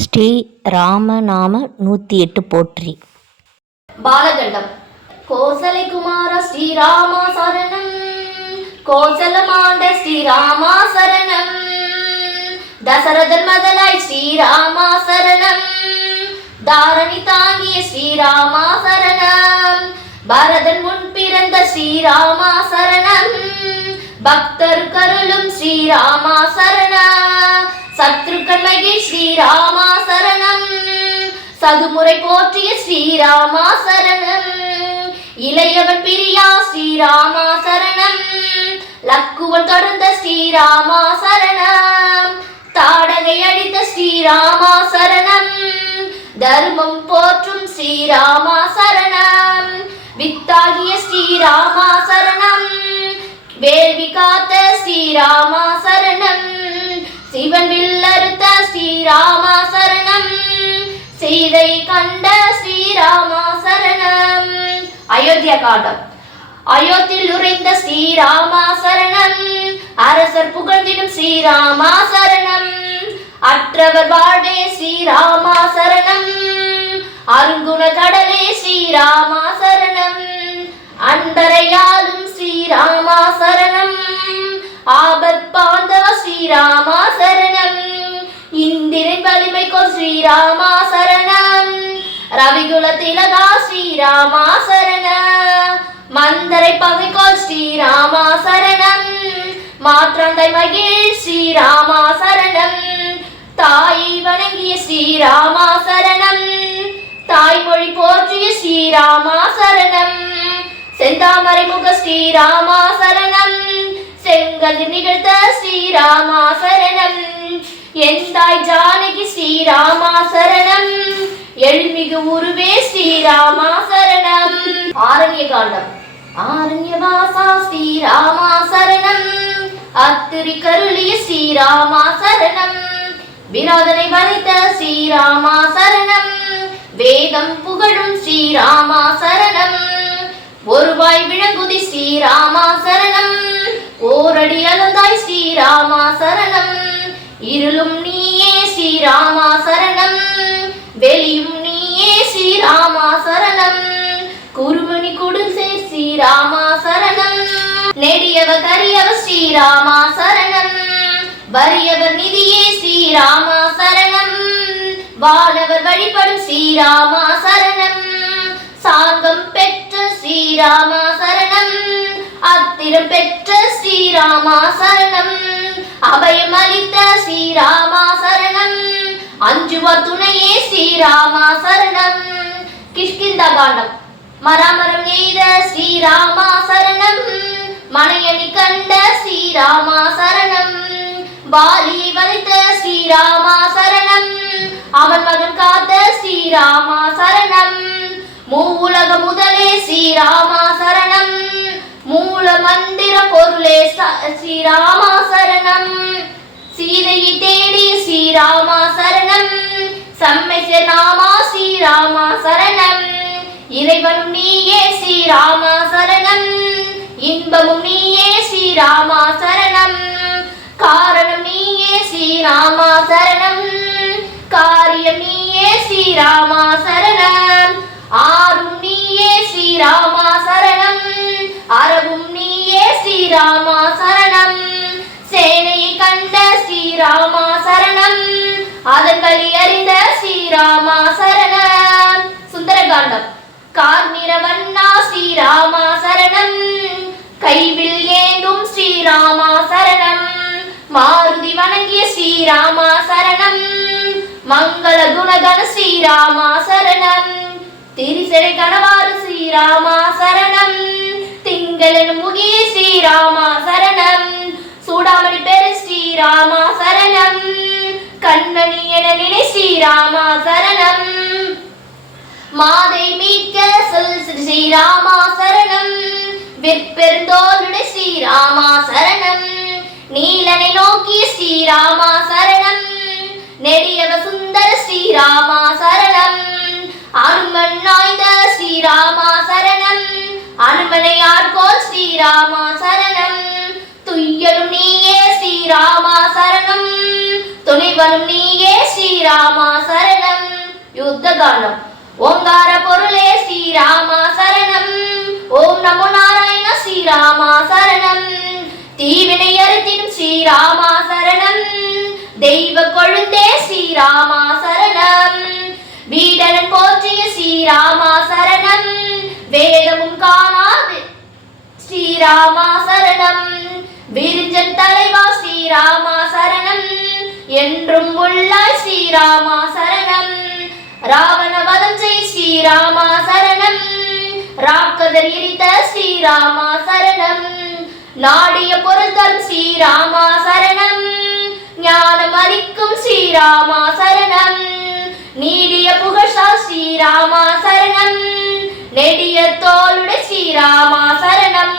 ஸ்ரீ ராமநாம நூற்றி எட்டு போற்றி. பாலகண்டம். கோசலை குமார ஸ்ரீராமா சரணம் கோசலமாண்ட ஸ்ரீராமா சரணம் தசரதன் மதலாய் ஸ்ரீராமா சரணம் தாரணி தாங்கிய ஸ்ரீராமா சரணம் பரதன் முன் பிறந்த ஸ்ரீராமா சரணம் பக்தர் கருளும் ஸ்ரீராமா சரணம் சத்ருக்கள் ஸ்ரீராமா சரணம் சதுமுறை போற்றிய ஸ்ரீராமா சரணம் இளையவர் பிரியா ஸ்ரீராமா சரணம் லக்குவன் தொடர்ந்த ஸ்ரீராமா சரணம் தாடகை அழித்த ஸ்ரீராமா சரணம் தர்மம் போற்றும் ஸ்ரீராமா சரணம் வித்தாகிய ஸ்ரீராமா சரணம் வேள்வி காத்த ஸ்ரீராமா சரணம் சிவன் ஸ்ரீராமா சரணம் சீதை கண்ட ஸ்ரீராமா சரணம் அயோத்தியா காட்டம். அயோத்தியில் உறைந்த ஸ்ரீராமா சரணம் அரசர் புகழ்ந்திடும் ஸ்ரீராமா சரணம் அற்றவர் வாழ்வே ஸ்ரீராமா சரணம் அருங்குண கடலே ஸ்ரீராமா சரணம் அன்பரையாலும் ஸ்ரீராமா சரணம் ஆபத் பாந்தவ ஸ்ரீராமா சரணம் இந்திரன் ஸ்ரீராமா சரணம் ரவிகுல திலகா ஸ்ரீராமா சரணம் மந்தரை பகைக்கோள் ஸ்ரீராமா சரணம் மாற்றாந்தை மகிழ் ஸ்ரீராமா சரணம் தாயை வணங்கிய ஸ்ரீராமா சரணம் தாய்மொழி போற்றிய ஸ்ரீராமா சரணம் செந்தாமரை முக ஸ்ரீராமா சரணம் செங்கல் நிகழ்த்த ஸ்ரீராமா சரணம் என் தாய் ஜானகி ஸ்ரீராமா சரணம் எழுமிகு உருவே ஸ்ரீராமா சரணம் ஆரண்ய காண்டம். ஆரண்யவாசா ஸ்ரீராமா சரணம் அத்திரி கருளிய ஸ்ரீராமா சரணம் வினோதனை வரைத்த ஸ்ரீராமா சரணம் வேதம் புகழும் ஸ்ரீராமா சரணம் ஒருவாய் விளங்குதி ஸ்ரீராமா சரணம் ஓரடி அலந்தாய் ஸ்ரீராமா சரணம் இருளும் நீயே ஸ்ரீராமா சரணம். வெளியும் நீயே ஸ்ரீராமா சரணம். குருமணி குடிசை ஸ்ரீராமா சரணம். நெடியவ கரியவ ஸ்ரீராமா சரணம். வறியவர் நிதியே ஸ்ரீராமா சரணம். வானவர் வழிபடும் ஸ்ரீராமா சரணம். சாங்கம் பெற்ற ஸ்ரீராமா சரணம். அத்திரம் பெற்ற ஸ்ரீராமா சரணம். அபயமளித்த ஸ்ரீராமா சரணம் அஞ்சுவ துணையே ஸ்ரீராமா சரணம் கிஷ்கிந்தா காண்டம் மராமரம் எய்த ஸ்ரீராமா சரணம் மனையணி கண்ட ஸ்ரீராமா சரணம் பாலி வலித்த ஸ்ரீராமா சரணம் அவன் மகன் காத்த ஸ்ரீராமா சரணம் மூவுலக முதலே ஸ்ரீராமா சரணம் மூல மந்திர பொருளே ஸ்ரீராமா சரணம் சீதையை தேடி ஸ்ரீராமா சரணம். சம்மை நாமா ஸ்ரீராமா சரணம். இறைவனும் நீயே ஸ்ரீராமா சரணம். இன்பமும் நீயே ஸ்ரீராமா சரணம். காரணம் நீயே ஸ்ரீராமா சரணம். காரியம் நீயே ஸ்ரீராமா சரணம். ஆறும் நீயே ஸ்ரீராமா சரணம். அறவும் நீயே ஸ்ரீராமா ஸ்ரீராமா சரணம். சுந்தரகாண்டம். கார்நிரவண்ணா ஸ்ரீராமா சரணம். கைவில் ஏந்தும் ஸ்ரீராமா சரணம். மாருதி வணங்கிய ஸ்ரீராமா சரணம். மங்கள குணகன ஸ்ரீராமா சரணம். திரிசடை கணவாறு ஸ்ரீராமா சரணம். திங்களன் முகிய ஸ்ரீராமா சரணம். சூடாமணி பெரு ஸ்ரீராமா சரணம். ஸ்ரீராமா சரணம் மாதை மீட்க சொல் ஸ்ரீராமா சரணம் விற்பெருந்தோளுடைய ஸ்ரீராமா சரணம் நீலனை நோக்கிய ஸ்ரீராமா சரணம் நெடியவ சுந்தர ஸ்ரீராமா சரணம் அனுமன் நாய்ந்த ஸ்ரீராமா சரணம் அனுமனை ஆட்கோள் ஸ்ரீராமா சரணம் துய்யலும் நீயே ஸ்ரீராமா சரணம் துணிவனும் நீயே ஸ்ரீராமா ஸ்ரீராமா சரணம் யுத்த காண்டம் ஓங்கார பொருளே ஸ்ரீராமா சரணம் ஓம் நமோ நாராயண ஸ்ரீராமா சரணம் தீவினை அறுத்திடும் ஸ்ரீராமா சரணம் தெய்வ கொழுந்தே ஸ்ரீராமா சரணம் வீடனன் போற்றிய ஸ்ரீராமா சரணம் வேதமும் காணாது ஸ்ரீராமா சரணம் விரிஞ்சன் தலைவா ஸ்ரீராமா சரணம் என்றும் உள்ளாய் ஸ்ரீராமா சரணம். ராவண வதம் செய் ஸ்ரீராமா சரணம். ராக்கதர் எரித்த ஸ்ரீராமா சரணம். நாடிய பொருள் ஸ்ரீராமா சரணம். ஞானம் அளிக்கும் ஸ்ரீராமா சரணம். நீடிய புகழா ஸ்ரீராமா சரணம். நெடிய தோளுட ஸ்ரீராமா சரணம்.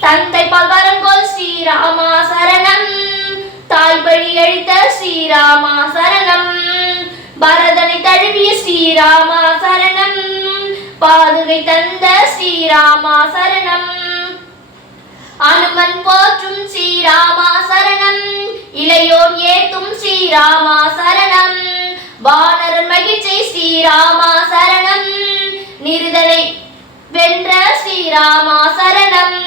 தந்தை பல்வரங்கோல் ஸ்ரீராமா சரணம். தாய் பழி அழித்த ஸ்ரீராமா சரணம். பரதனை தழுவிய ஸ்ரீராமா சரணம். பாதுகை தந்த ஸ்ரீராமா சரணம். அனுமன் போற்றும் ஸ்ரீராமா சரணம். இளையோன் ஏத்தும் ஸ்ரீராமா சரணம். வானரன் மகிழ்ச்சி ஸ்ரீராமா சரணம். நிருதனை வென்ற ஸ்ரீராமா சரணம்.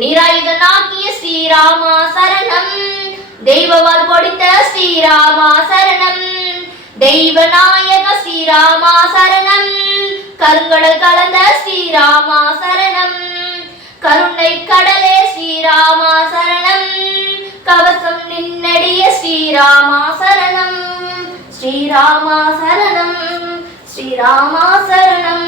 நிராயுதனாக்கிய ஸ்ரீராமா தெய்வவால் பொடித்த ஸ்ரீராமா சரணம். தெய்வநாயக ஸ்ரீராமா சரணம். கருங்கடல் கலந்த ஸ்ரீராமா சரணம். கருணை கடலே ஸ்ரீராமா சரணம். கவசம் நின்னடிய ஸ்ரீராமா சரணம். ஸ்ரீராமா சரணம். ஸ்ரீராமா சரணம்.